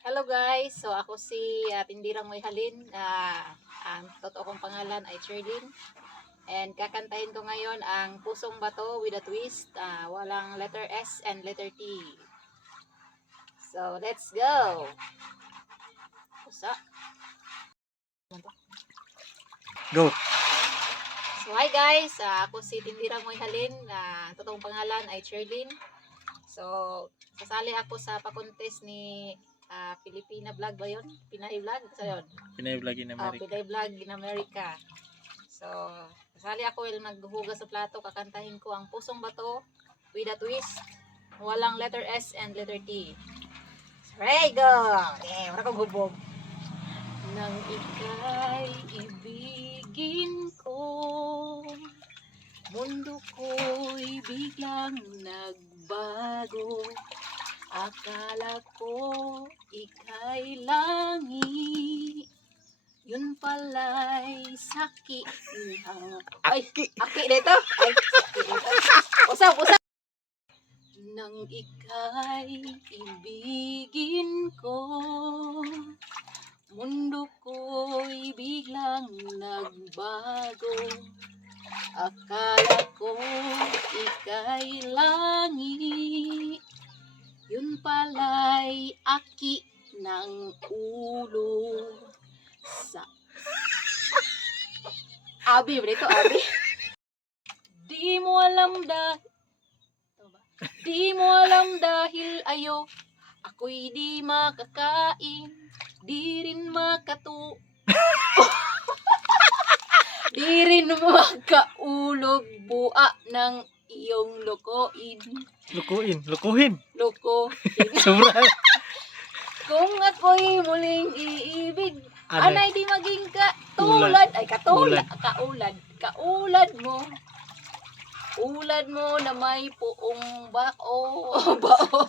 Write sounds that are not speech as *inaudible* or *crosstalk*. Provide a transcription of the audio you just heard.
Hello guys, so ako si uh, Tindirang May Halin. Ah, ang totoo kong pangalan ay Sherlyn. And kakantahin ko ngayon ang Pusong Bato with a Twist. Ah, walang letter S and letter T. So, let's go! Pusa. Go. So, hi guys! Ah, ako si Tindirang May Halin. Ang totoong pangalan ay Sherlyn. So, sasali ako sa pa-contest ni ah, Filipina Vlog ba yun? Pinay Vlog? So, yun. Pinay vlog in Ah, America. Pinay Vlog in America. So, sasali ako while naghuhugas sa plato, kakantahin ko ang Pusong Bato with a twist. Walang letter S and letter T. Ready, go! Eh, wala kong hubog. Nang ika'y ibigin ko, mundo ko'y biglang nagbago. Akala ko ika'y langi, yun pala'y lang. Ay, aki dito. Ay, sakit dito. Usap, usap. Nang ika'y ibigin ko, mundo ko'y biglang nagbago. Akala ko ika'y langi, yun pala'y aki ng ulo. Sa... Abi, ba ito, Abi? Di mo alam dahil... Di mo alam dahil ayo, ako'y di makakain, di rin makatu... *laughs* di rin makaulog bua ng iyong lokoin. Lukuin. Lukuhin. Loko. *laughs* Sobra. Kung ako'y muling iibig, Ano? anay di maging katulad, ay katulad, kaulad, kaulad mo. Ulad mo na may puong bao, *laughs* bao.